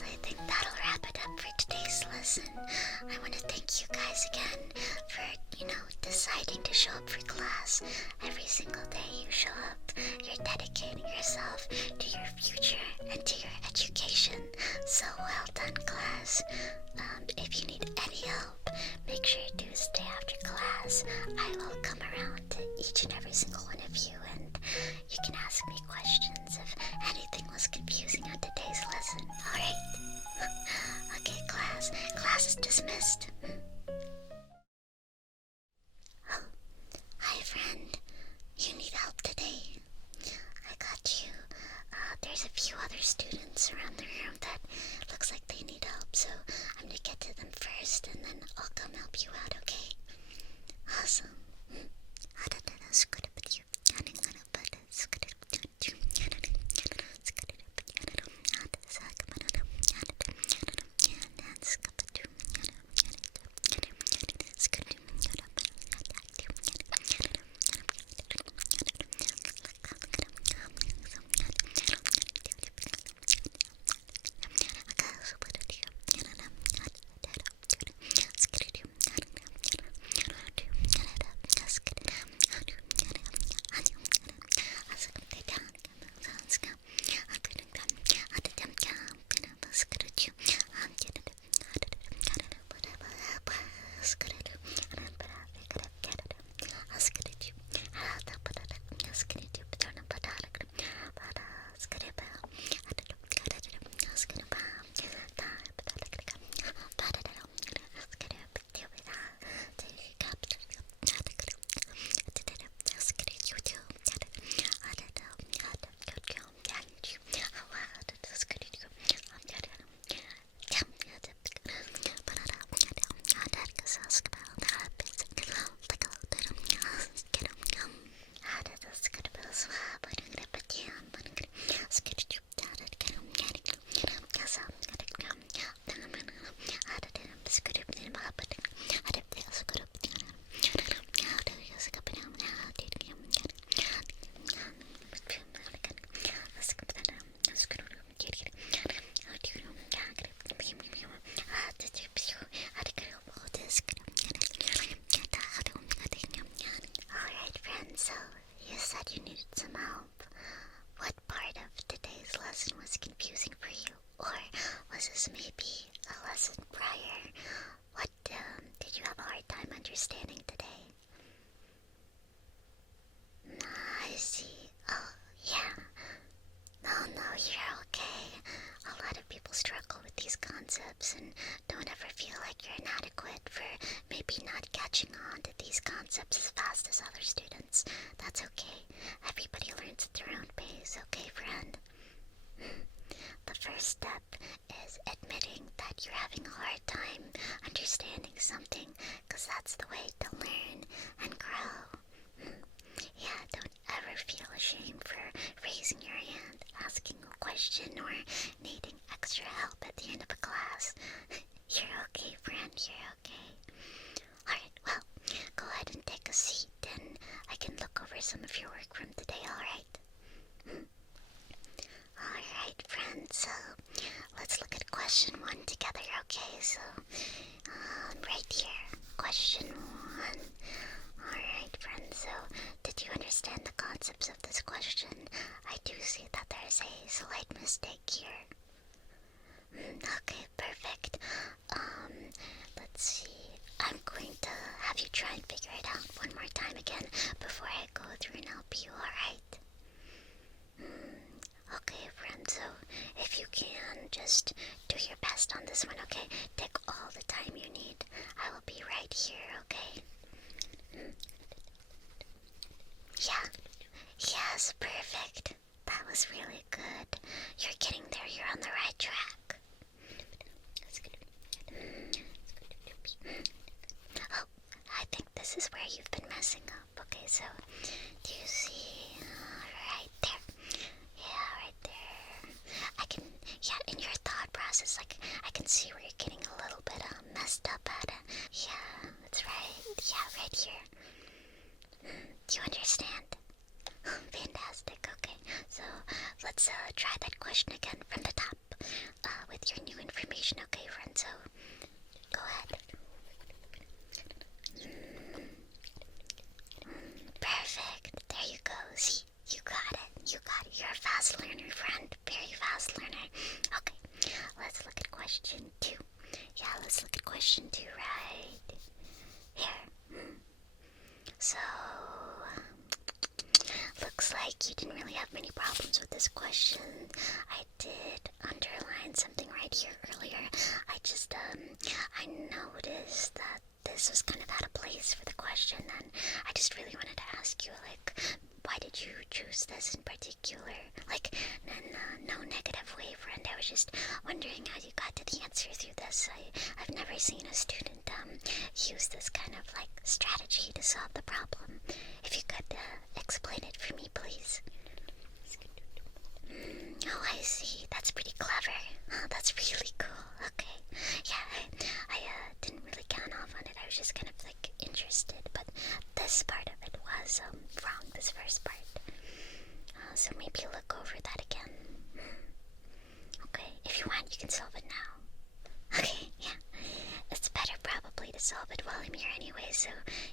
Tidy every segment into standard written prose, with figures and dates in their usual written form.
class, I think that'll wrap it up for today's lesson. I want to thank you guys again for, deciding to show up for class. Every single day you show up, you're dedicating yourself to your future and to your education. So well done, class. If you need any help, make sure you do stay after class. I will come around to each and every single one of you, and you can ask me questions if anything was confusing on today's lesson. Alright? Okay, class. Class is dismissed. Oh, hi, friend. You need help today? I got you. There's a few other students around the room that looks like they need help, so I'm gonna get to them first, and then I'll come help you out, okay? Awesome. So, you said you needed some help. What part of today's lesson was confusing for you? Or was this maybe a lesson prior? What did you have a hard time understanding today? I see. Oh, yeah. No, you're okay. A lot of people struggle with these concepts and don't ever feel like you're inadequate for maybe not catching on to these concepts as fast as other students. That's okay. Everybody learns at their own pace, okay, friend? The first step is admitting that you're having a hard time understanding something, because that's the way to learn and grow. Yeah, don't ever feel ashamed for raising your hand, asking a question, or needing extra help at the end of a class. You're okay, friend, you're okay. Alright, well, go ahead and take a seat, and I can look over some of your work from today, alright? Alright, friends, so let's look at question 1 together, okay? So, right here, question 1. Alright, friends, so did you understand the concepts of this question? I do see that there's a slight mistake here. Okay, perfect. Let's see. I'm going to have you try and figure it out one more time again before I go through and help you, alright? Okay, friend, so if you can, just do your best on this one, okay? Take all the time you need. I will be right here, okay? Yeah. Yes, perfect. That was really good. You're getting there. You're on the right track. Oh, I think this is where you've been messing up. Okay, so do you see right there? Yeah, right there. In your thought process, I can see where you're getting a little bit messed up at it. Yeah, that's right. Yeah, right here. Do you understand? Fantastic, okay. So, let's try that question again from the top. with your new information, okay, friend? So, go ahead. Perfect. There you go. See, you got it. You got it. You're a fast learner, friend. Very fast learner. Okay, let's look at question 2. Yeah, let's look at question 2 right here. So, looks like you didn't really have many problems with this question. I did underline something right here earlier. I noticed that this was kind of out of place for the question, and I just really wanted to ask you, like, why did you choose this in particular? Like, in no negative way, friend. I was just wondering how you got to the answer through this. I've never seen a student use this kind of, like, strategy to solve the problem. If you could explain it for me, please. Oh, I see. That's pretty clever. Oh, that's really cool. Okay. Yeah, I didn't really count off on it. I was just kind of, like, interested. But this part of it was wrong, this first part. So maybe look over that again. Okay, if you want, you can solve it now. Okay, yeah. It's better probably to solve it while I'm here anyway, so,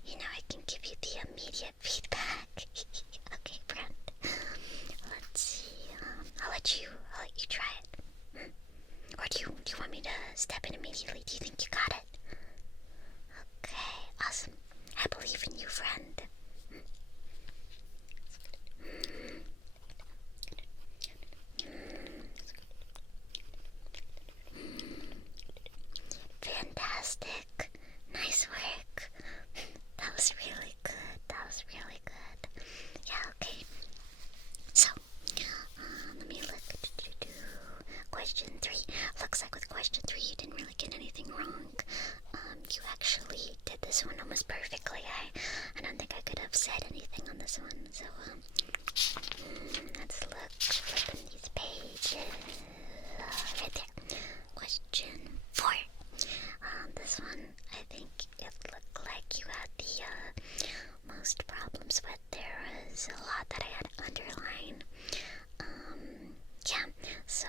I can give you the immediate feedback. Okay, friend. Let's see. I'll let you try it. Or do you want me to step in immediately? Do you think you got it? Okay, awesome. I believe in you, friend. Fantastic. Nice work. That was really good. Yeah, okay. So, let me look. Question 3. Looks like with question 3 you didn't really get anything wrong. You actually did this one almost perfectly. I don't think I could have said anything on this one. So, let's look. Flipping these pages. Right there. Question 4. This one, I think it looked like you had the most problems with. There was a lot that I had underlined. Yeah, so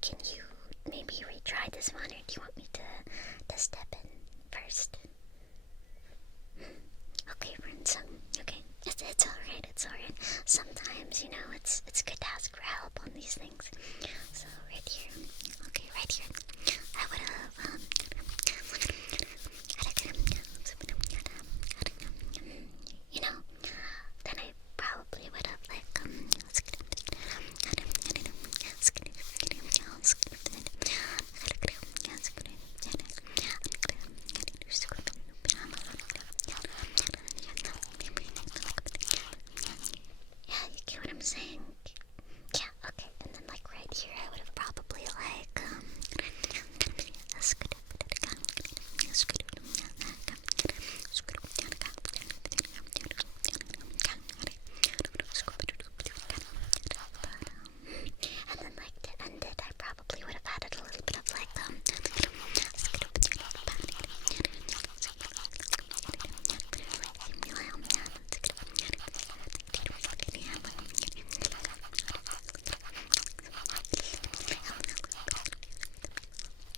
can you maybe retry this one, or do you want me to step in first? Okay, friend, so, okay, it's alright. Sometimes, it's good to ask for help on these things. So, right here, I would have, then I probably would have, like, yeah, you get what I'm saying? Yeah, okay, and then, like, right here, I would have probably, like, and then, like, to end it, I probably would have added a little bit of, like,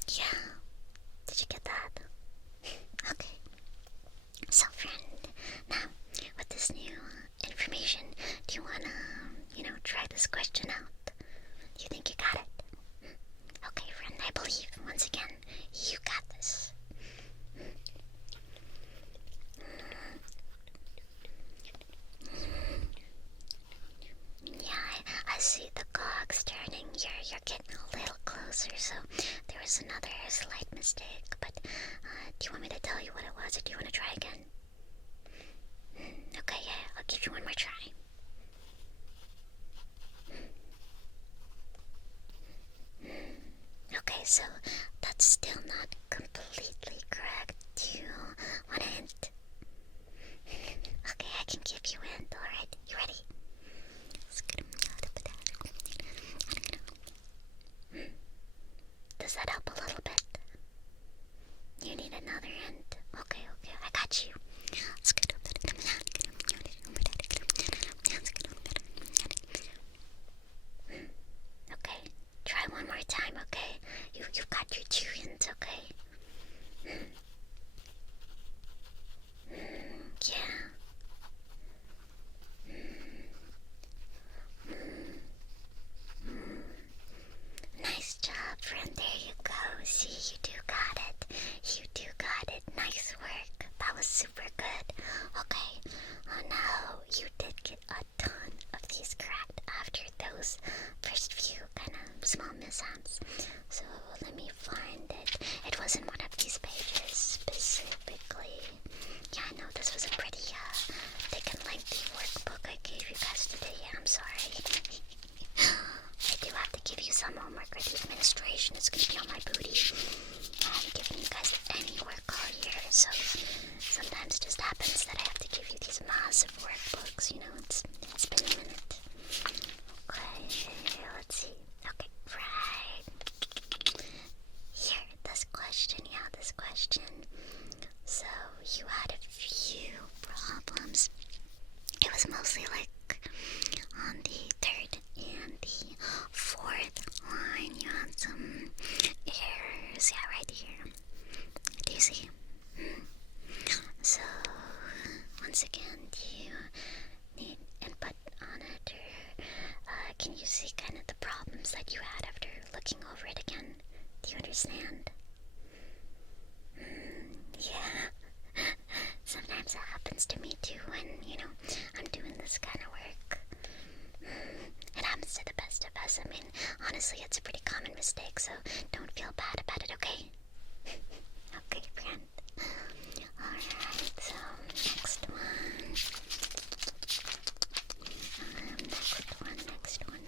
yeah. Did you get that? Okay. So, friend, now, with this new information, do you wanna, try this question out? Do you think you got it? Okay, friend, I believe, once again, you got this. Yeah, I see the cogs turning. You're getting a little closer, so there was another slight mistake, but do you want me to tell you what it was, or do you want to try again? Okay, yeah, I'll give you one more try. Okay, so that's still not completely correct. Do you want a hint? Okay, I can give you a hint, alright? You ready? Does that help a little bit? You need another hint? Okay, I got you. Okay, try one one more time, okay? You've got your tunes, okay? Yeah. Nice job, friend. There you go. See, you do got it. You do got it. Nice work. That was super good. Okay. Oh no, you did get a ton of these correct after those first few kind of small mishaps. So let me find it. It was in one of these pages specifically. Yeah, I know this was a pretty thick and lengthy workbook I gave you guys today. Yeah, I'm sorry. I do have to give you some homework, or the administration is going to be on my booty. I haven't given you guys any work all year, so sometimes it just happens that I have to give you these massive workbooks. You know, it's been a minute. Okay, let's see. Okay, right. Here, this question. So, you had a few problems. It was mostly like on the third and the fourth line. You had some errors. Yeah, right here. Do you see? So, once again, do you need input on it, or can you see kind of the problems that you had after looking over it again? Do you understand? Yeah. Sometimes it happens to me too when, I'm doing this kind of work. It happens to the best of us. I mean, honestly, it's a pretty common mistake, so don't feel bad about it, okay? Okay, friend. Alright, so next one. Next one.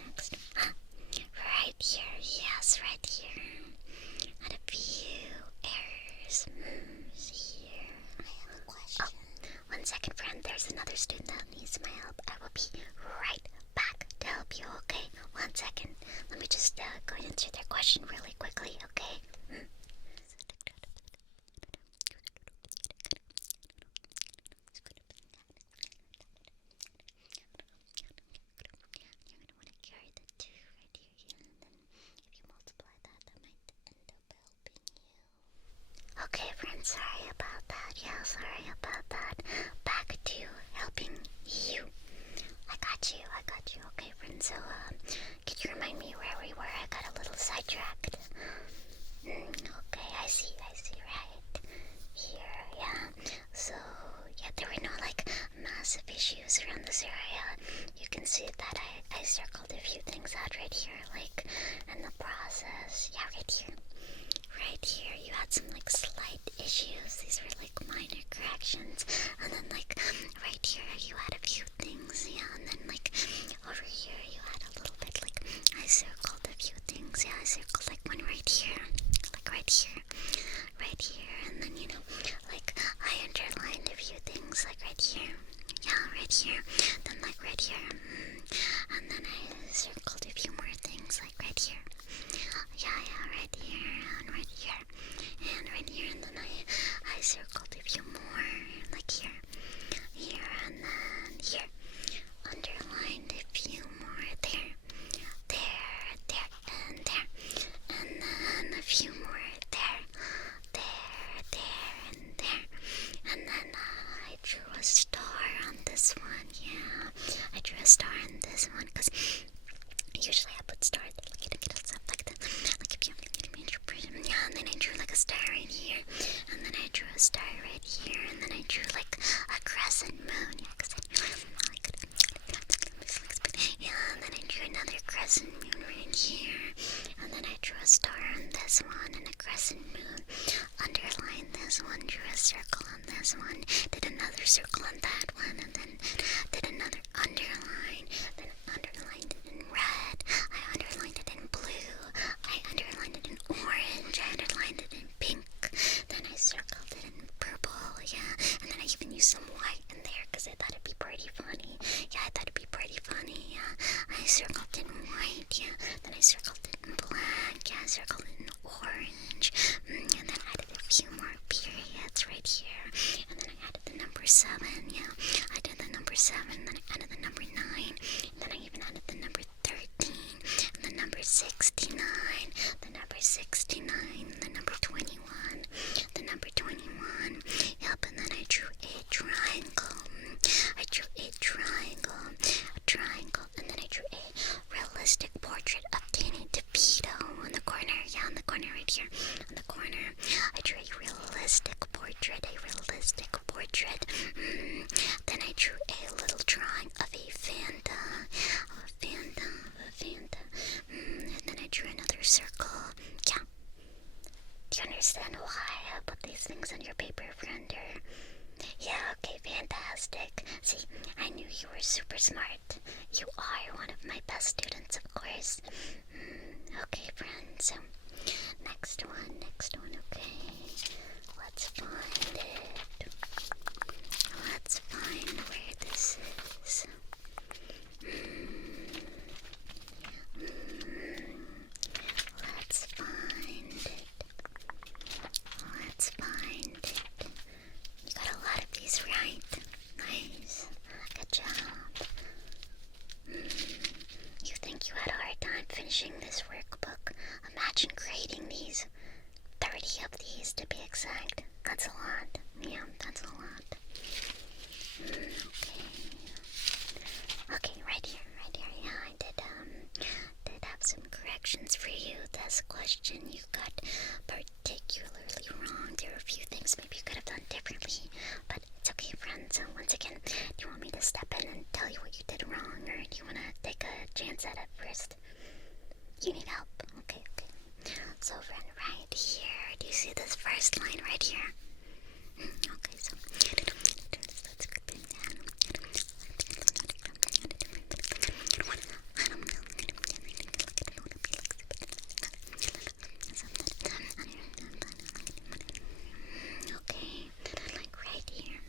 Right here, yes, right here. Had a few errors. Here. I have a question. Oh, 1 second, friend. There's another student that needs my help. I will be right back to help you, okay? 1 second. Let me just go answer their question really quickly, okay? Okay, friend, sorry about that. Yeah, sorry about that. Back to helping you. I got you. Okay, friend, so, could you remind me where we were? I got a little sidetracked. Okay, I see, right. Here, yeah. So, yeah, there were no, massive issues around this area. You can see that I circled a few things out right here, in the process. Yeah, right here. Right here, you had some, slight issues. These were, minor corrections. And then, right here, you had a few things, yeah. And then, over here, you had a little bit, I circled a few things. Yeah, I circled, one right here. Right here. Right here. And then, I underlined a few things, right here. Yeah, right here. Then, right here. And then I circled a few more things, right here. Yeah, right here, and right here, and right here, and then I circled a few more, here, and then here, underlined a few more, there, and then a few more, there, and then I drew a star on this one, yeah, I drew a star on this one, because usually I put stars, stuff like that, if you have a major prism, yeah, and then I drew, a star right here, and then I drew a star right here, and then I drew, a crescent moon, yeah, because I like it, yeah, and then I drew another crescent moon right here, and then I drew a star on this one, and a crescent moon, underlined this one, drew a circle on this one, did another circle on that one, and then did another underline, then underlined it in red, I underlined it in blue, I underlined it in orange, I underlined it in pink, then I circled it in purple, yeah, and then I even used some white in there because I thought it'd be pretty funny, yeah, yeah, I circled it in white, yeah, then I circled it in black, yeah, I circled it in orange, and then I added a few more periods right here, and then I added the number 7, yeah, I did the number 7, then I added the number 9, and then I even added the number 13, and the number 69, the number 69, the number 21, the number 21. Yep, and then I drew a triangle. I drew a triangle, and then I drew a realistic portrait of Danny DeVito in the corner. Yeah, in the corner right here. In the corner, I drew a realistic portrait, Then I drew a little drawing of a Fanta, and then I drew another circle. Yeah. Do you understand why I put these things on your paper, friend? Yeah, okay, fantastic. See, I knew you were super smart. You are one of my best students, of course. Okay, friend, so next one, okay. Let's find it. Let's find where this is. Let's find it. You got a lot of these right. Nice. Good job. You think you had a hard time finishing this workbook? Imagine grading these. 30 of these to be exact. That's a lot. Yeah, that's a lot. Okay, right here. Yeah, I did have some corrections for you. This question you got particularly wrong. There are a few things maybe you could have done differently, but it's okay, friends. So once again, do you want me to step in and tell you what you did wrong, or do you want to take a chance at it first? You need help. Okay. So, friend, right here, do you see this first line right here? Okay, so let's go down. Okay, like right here.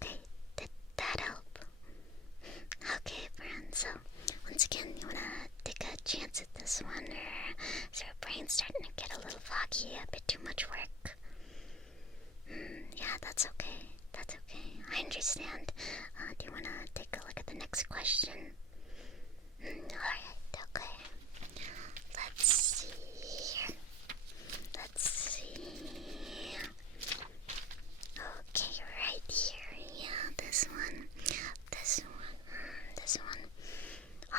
Okay, did that help? Okay, friends, so once again, you wanna take a chance at this one, or is your brain starting to get a little foggy, a bit too much work? Yeah, that's okay. I understand. Do you wanna take a look at the next question? Alright, okay. Let's see. Okay, right here. Yeah, this one.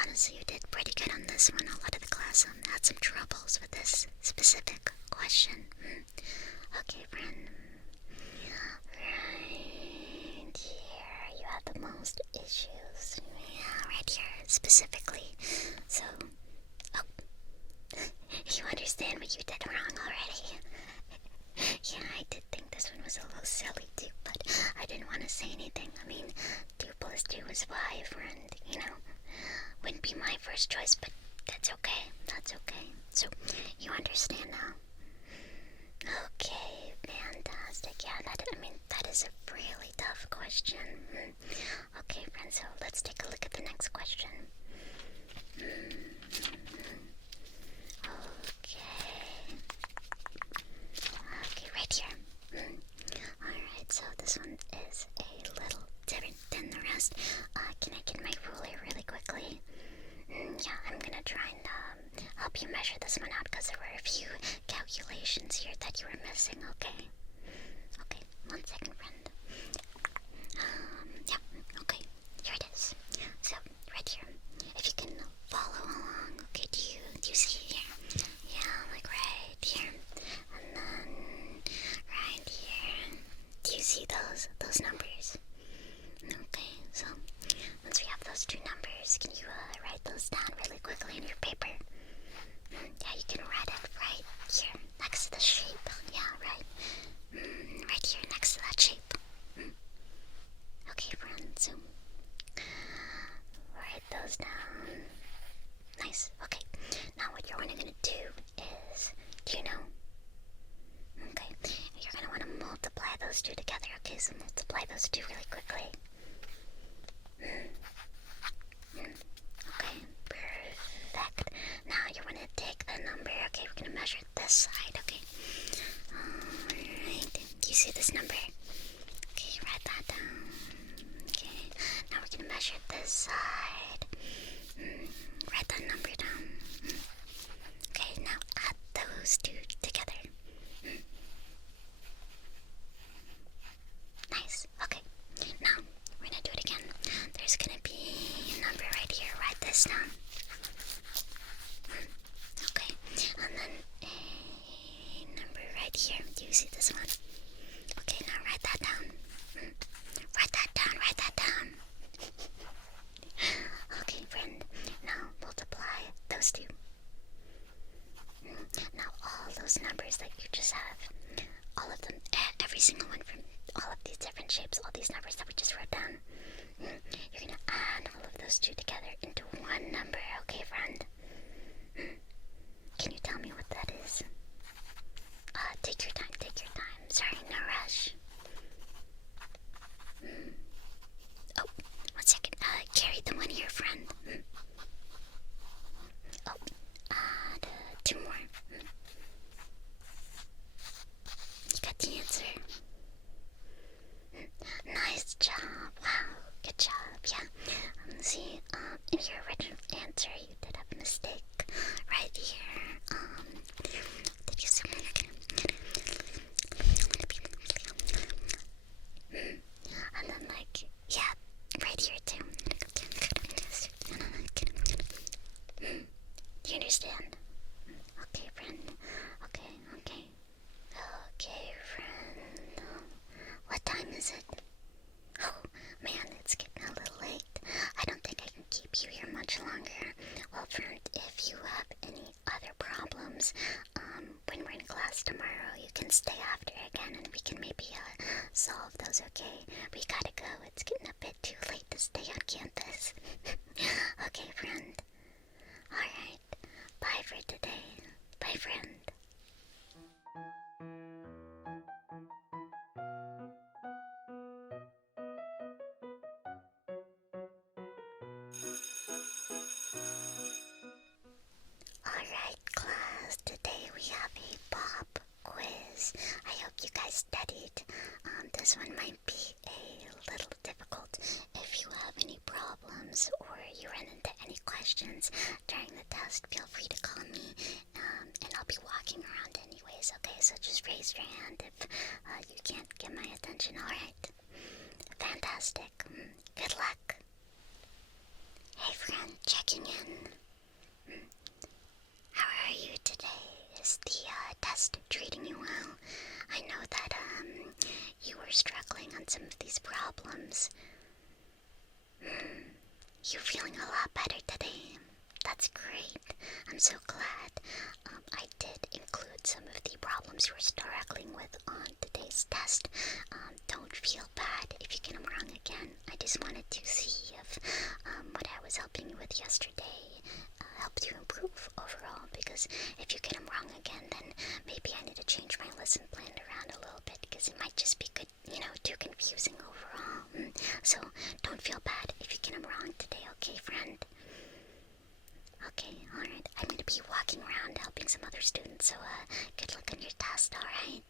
Honestly, you did pretty good on this one. A lot of the class had some troubles with this specific question. Okay, friend. Right here, you had the most issues. Yeah, right here specifically. So, you understand what you did wrong already? Yeah, I did think this one was a little silly too, but I didn't want to say anything. I mean, 2 plus 2 is 5, and, wouldn't be my first choice, but that's okay. So, you understand now? Okay, fantastic. Yeah, that is a really tough question. Okay, friends, so let's take a look at the next question. Okay, right here. Alright, so this one is a little different than the rest. Can I get my ruler really quickly? Yeah, I'm gonna try and help you measure this one out, because there were a few calculations here that you were missing, okay? Okay, 1 second, friend. Yeah, okay, here it is. So, right here, if you can follow along, okay, do you see here? Yeah, like right here, and then right here. Do you see those numbers? Okay, so once we have those 2 numbers, can you write those down really quickly in your paper? Yeah, you can write it right here next to the shape. Yeah, right. Right here next to that shape. Okay, friends, so write those down. Nice. Okay, now what you're gonna do is, do you know? Okay, you're gonna want to multiply those 2 together. Okay, so multiply those 2 really quickly. Okay, perfect. Now you're gonna take the number. Okay, we're gonna measure you see this one? Okay, now write that down. Write that down, write that down. Okay, friend, now multiply those two. Now all those numbers that you just have, all of them, every single one from all of these different shapes, all these numbers that we just wrote down, you're gonna add all of those two together into one number, okay, friend? Can you tell me what that is? Take your time, take your time. Sorry, no rush. Oh, 1 second. Carry the one here, friend. Oh, add 2 more. You got the answer. Nice job. Wow, good job. Yeah. See, in your original answer, you did have a mistake right here. Did you see? And then, like, yeah, right here too. Do you understand? Okay, friend. Okay. Okay, friend. What time is it? Oh, man, it's getting a little late. I don't think I can keep you here much longer. Well, friend, if you have any other problems, when we're in class tomorrow, you can stay after again and we can maybe, solve those, okay? We gotta go. It's getting a bit too late to stay on campus. Okay, friend. Alright. Bye for today. Bye, friend. Alright, class, today we have a pop quiz. I hope you guys studied. This one might be a little difficult. If you have any problems or you run into any questions during the test, feel free to call me, and I'll be walking around anyways, okay? So just raise your hand if you can't get my attention, alright? Fantastic. Good luck. Hey friend, checking in. How are you today? Is the test treating you well? I know that you were struggling on some of these problems. You're feeling a lot better today. That's great. I'm so glad. I did include some of the problems you were struggling with on today's test. Don't feel bad if you get them wrong again. I just wanted to see if what I was helping you with yesterday helped you improve overall, because if you get them wrong again, then maybe I need to change my lesson plan around a little bit, because it might just be good, too confusing overall. So don't feel bad if you get them wrong today, okay, friend? Okay, alright. I'm gonna be walking around helping some other students, so good luck on your test, alright?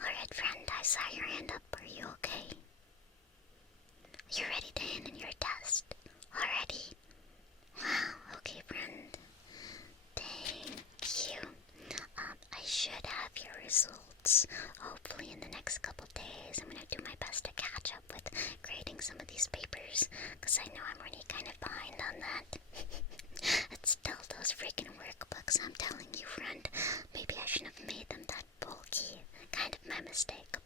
Alright, friend, I saw your hand up. Are you okay? You ready to hand in your test? Already? Wow, okay, friend. Thank you. I should have your results hopefully in the next couple days. I'm gonna do my best to catch up with grading some of these papers, because I know I'm already kind of behind on that. It's still those freaking workbooks, I'm telling you, friend. Maybe I shouldn't have made them that bulky. Kind of my mistake,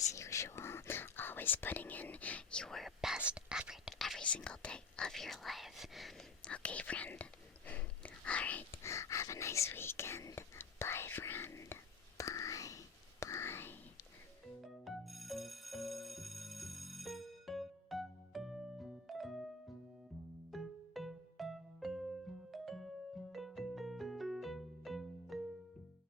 as usual, always putting in your best effort every single day of your life. Okay, friend? Alright, have a nice weekend.